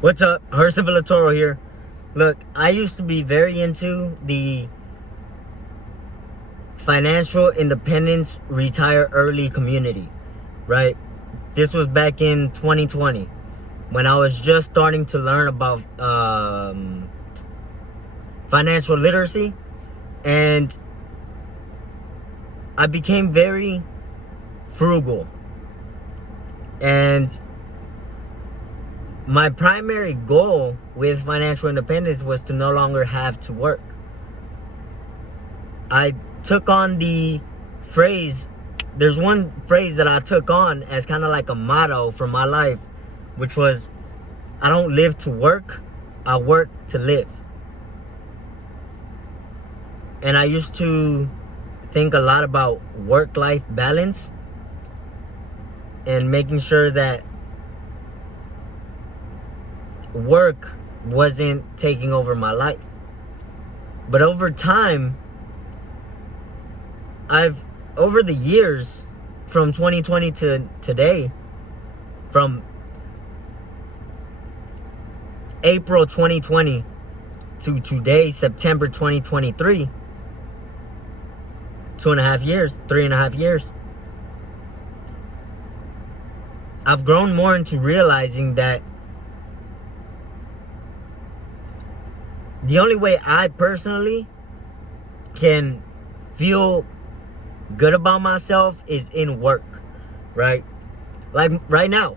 What's up? Herson Villatoro here. Look, I used to be very into the financial independence, retire early community, right? This was back in 2020 when I was just starting to learn about financial literacy, and I became very frugal. And my primary goal with financial independence was to no longer have to work. I took on the phrase, there's one phrase that I took on as kind of like a motto for my life, which was, I don't live to work, I work to live. And I used to think a lot about work-life balance and making sure that work wasn't taking over my life. But over time, over the years, from 2020 to today, from April 2020 to today, September 2023, 2.5 years, 3.5 years, I've grown more into realizing that the only way I personally can feel good about myself is in work, right? Like right now,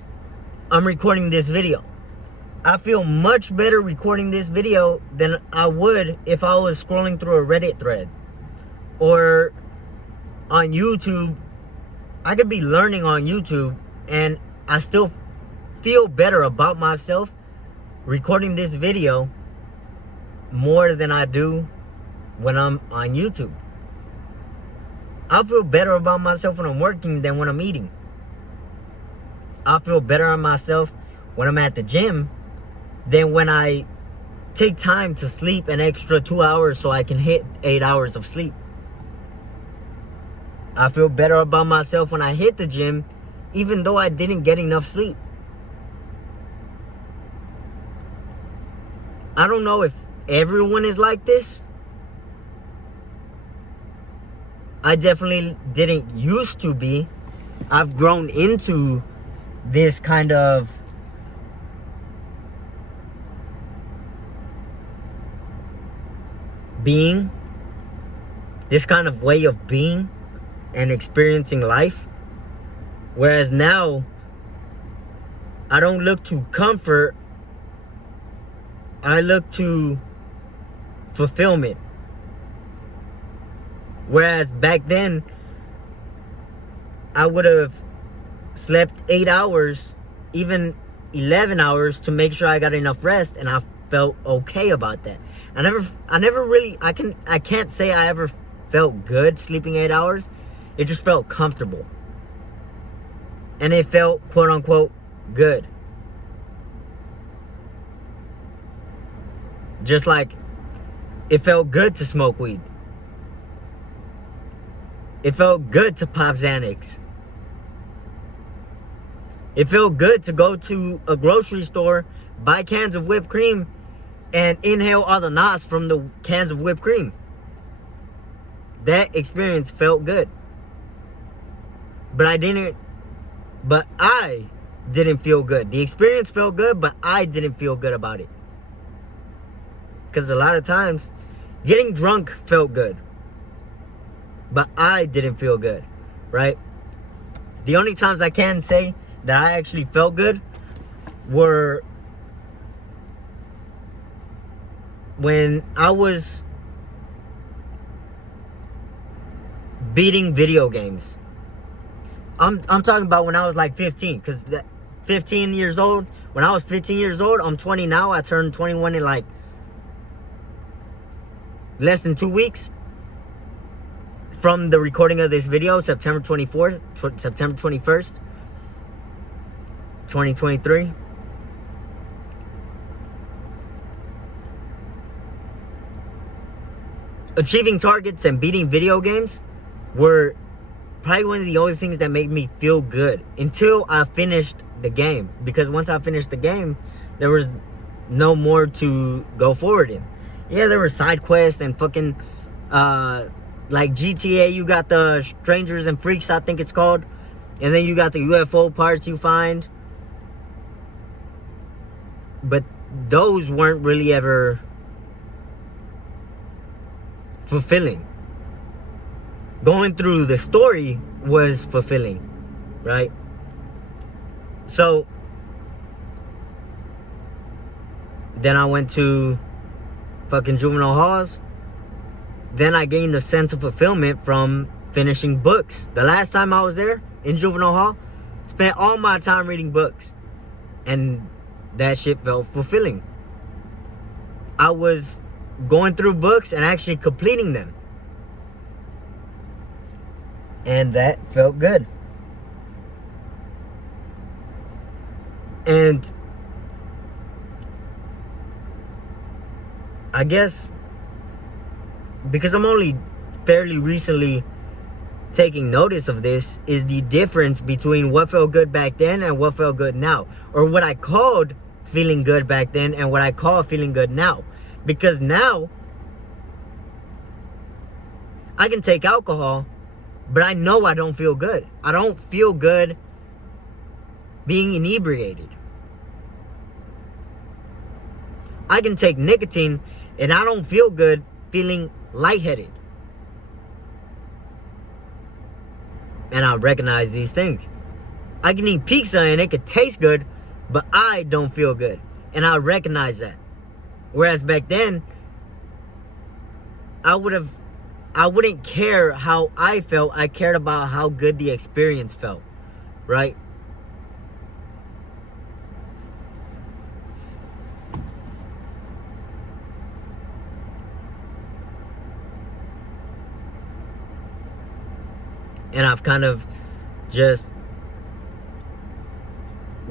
I'm recording this video. I feel much better recording this video than I would if I was scrolling through a Reddit thread or on YouTube. I could be learning on YouTube and I still feel better about myself recording this video more than I do when I'm on YouTube. I feel better about myself when I'm working than when I'm eating. I feel better on myself when I'm at the gym than when I take time to sleep an extra 2 hours so I can hit 8 hours of sleep. I feel better about myself when I hit the gym even though I didn't get enough sleep. I don't know if everyone is like this. I definitely didn't used to be. I've grown into this kind of being, this kind of way of being and experiencing life. Whereas now, I don't look to comfort, I look to fulfillment. Whereas back then, I would have slept 8 hours, even 11 hours to make sure I got enough rest, and I felt okay about that. I never really, I can't say I ever felt good sleeping 8 hours. It just felt comfortable. And it felt, quote unquote, good. Just like it felt good to smoke weed. It felt good to pop Xanax. It felt good to go to a grocery store, buy cans of whipped cream, and inhale all the knots from the cans of whipped cream. That experience felt good. But I didn't feel good. The experience felt good, but I didn't feel good about it. Because a lot of times, getting drunk felt good, but I didn't feel good, right? The only times I can say that I actually felt good were when I was beating video games. I'm talking about when I was like 15, because 15 years old, when I was 15 years old, I'm 20 now, I turned 21 in like less than 2 weeks from the recording of this video, September 24th, September 21st, 2023. Achieving targets and beating video games were probably one of the only things that made me feel good until I finished the game, because once I finished the game, there was no more to go forward in. Yeah, there were side quests and fucking like GTA, you got the strangers and freaks, I think it's called, and then you got the UFO parts you find, but those weren't really ever fulfilling. Going through the story was fulfilling, right? So then I went to fucking juvenile halls. Then I gained a sense of fulfillment from finishing books. The last time I was there in juvenile hall, spent all my time reading books, and that shit felt fulfilling. I was going through books and actually completing them, and that felt good. And I guess because I'm only fairly recently taking notice of this, is the difference between what felt good back then and what felt good now, or what I called feeling good back then and what I call feeling good now. Because now I can take alcohol, but I know I don't feel good. I don't feel good being inebriated. I can take nicotine and I don't feel good feeling lightheaded. And I recognize these things. I can eat pizza and it could taste good, but I don't feel good. And I recognize that. Whereas back then, I wouldn't care how I felt. I cared about how good the experience felt, right? And I've kind of just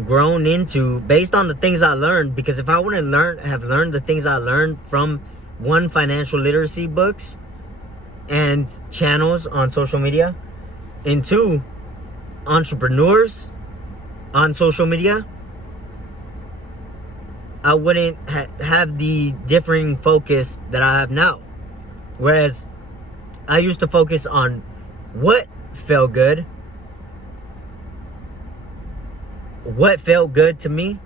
grown into, based on the things I learned, because if I wouldn't have learned the things I learned from, one, financial literacy books and channels on social media, and two, entrepreneurs on social media, I wouldn't have the differing focus that I have now. Whereas I used to focus on what felt good, what felt good to me,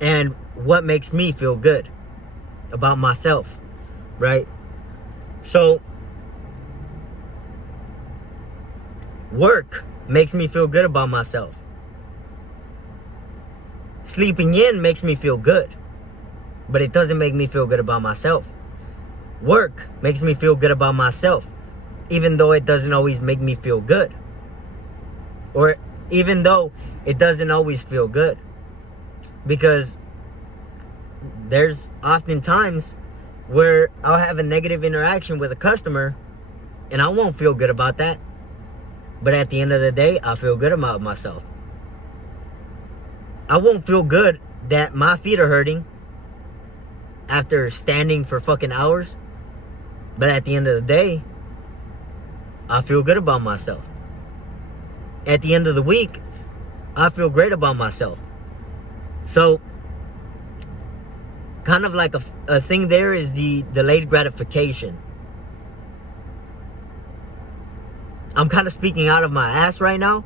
and what makes me feel good about myself, right? So work makes me feel good about myself. Sleeping in makes me feel good, but it doesn't make me feel good about myself. Work makes me feel good about myself, even though it doesn't always make me feel good. Or even though it doesn't always feel good. Because there's often times where I'll have a negative interaction with a customer and I won't feel good about that. But at the end of the day, I feel good about myself. I won't feel good that my feet are hurting after standing for fucking hours. But at the end of the day, I feel good about myself. At the end of the week, I feel great about myself. So, kind of like a thing there is the delayed gratification. I'm kind of speaking out of my ass right now,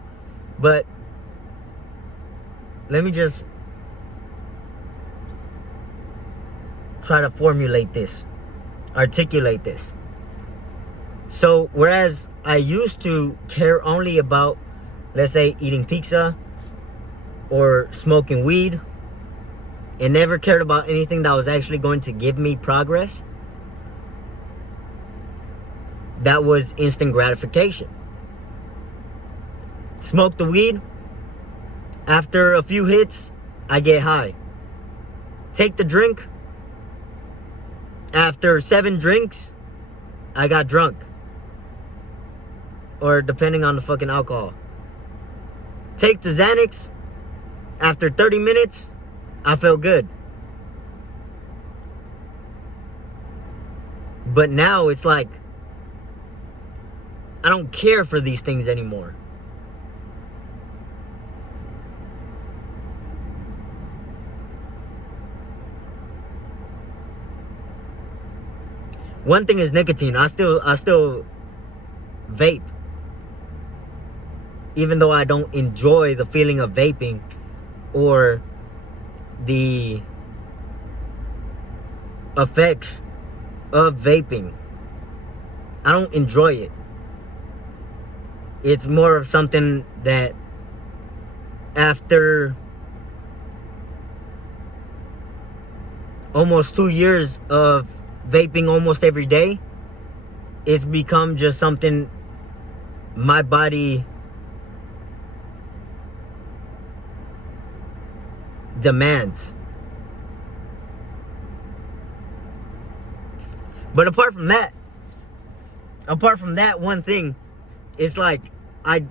but let me just try to formulate this, articulate this. So, whereas I used to care only about, let's say, eating pizza or smoking weed, and never cared about anything that was actually going to give me progress, that was instant gratification. Smoke the weed, after a few hits, I get high. Take the drink, after 7 drinks, I got drunk. Or depending on the fucking alcohol. Take the Xanax, after 30 minutes, I felt good. But now it's like, I don't care for these things anymore. One thing is nicotine. I still vape, even though I don't enjoy the feeling of vaping or the effects of vaping. I don't enjoy it. It's more of something that after almost 2 years of vaping almost every day, it's become just something my body demands. But apart from that one thing, it's like I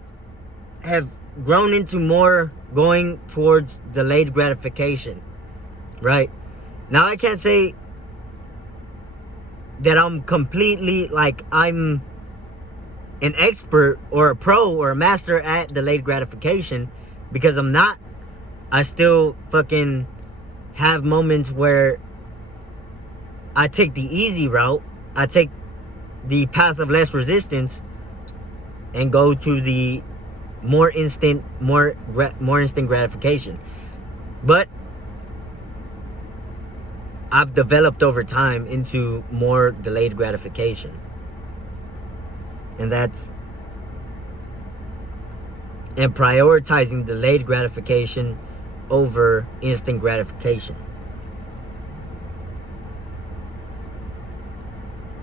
have grown into more going towards delayed gratification, right? Now I can't say that I'm completely, like, I'm an expert or a pro or a master at delayed gratification, because I'm not. I still fucking have moments where I take the easy route. I take the path of less resistance and go to the more instant gratification. But I've developed over time into more delayed gratification. And prioritizing delayed gratification over instant gratification.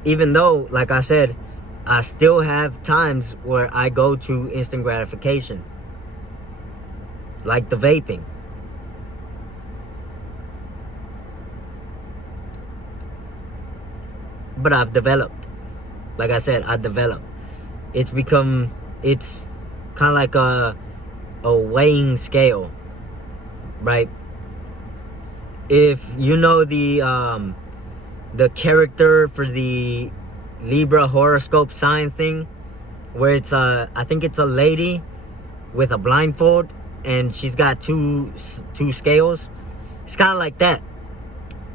Even though, like I said, I still have times where I go to instant gratification, like the vaping. But I've developed. Like I said, I developed. It's kind of like a weighing scale, right? If you know the character for the Libra horoscope sign thing, where it's I think it's a lady with a blindfold and she's got two scales. It's kind of like that,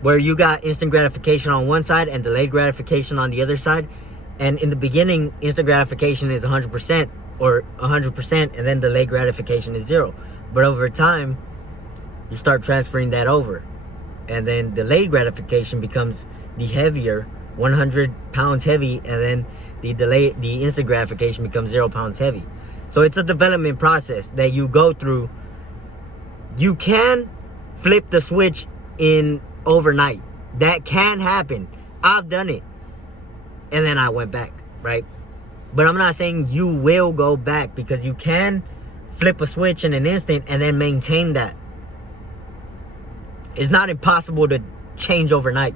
where you got instant gratification on one side and delayed gratification on the other side. And in the beginning, instant gratification is 100% or 100%, and then delayed gratification is 0. But over time, you start transferring that over, and then delayed gratification becomes the heavier, 100 pounds heavy, and then the instant gratification becomes 0 pounds heavy. So it's a development process that you go through. You can flip the switch in overnight. That can happen. I've done it. And then I went back, right? But I'm not saying you will go back, because you can flip a switch in an instant and then maintain that. It's not impossible to change overnight.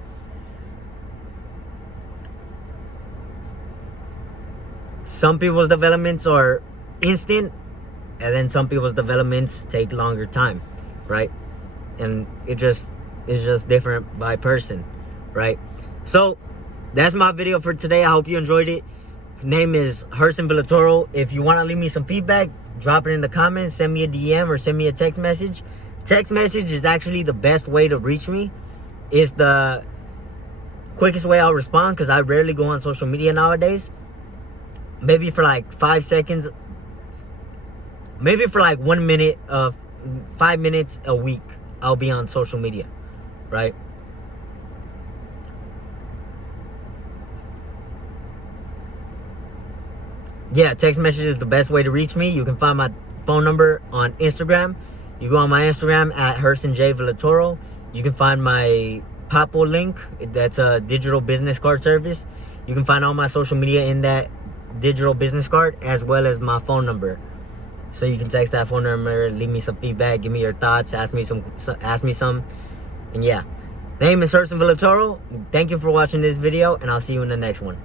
Some people's developments are instant, and then some people's developments take longer time, right? And it's just different by person, right? So that's my video for today. I hope you enjoyed it. Name is Herson Villatoro. If you want to leave me some feedback, drop it in the comments, send me a DM or send me a text message. Text message is actually the best way to reach me. It's the quickest way I'll respond, because I rarely go on social media nowadays. Maybe for like 5 seconds, maybe for like 1 minute of 5 minutes a week, I'll be on social media, right? Yeah, text message is the best way to reach me. You can find my phone number on Instagram. You go on my Instagram at Herson J Villatoro. You can find my Papo link. That's a digital business card service. You can find all my social media in that digital business card, as well as my phone number. So you can text that phone number, leave me some feedback, give me your thoughts, ask me some. And yeah, name is Herson Villatoro. Thank you for watching this video, and I'll see you in the next one.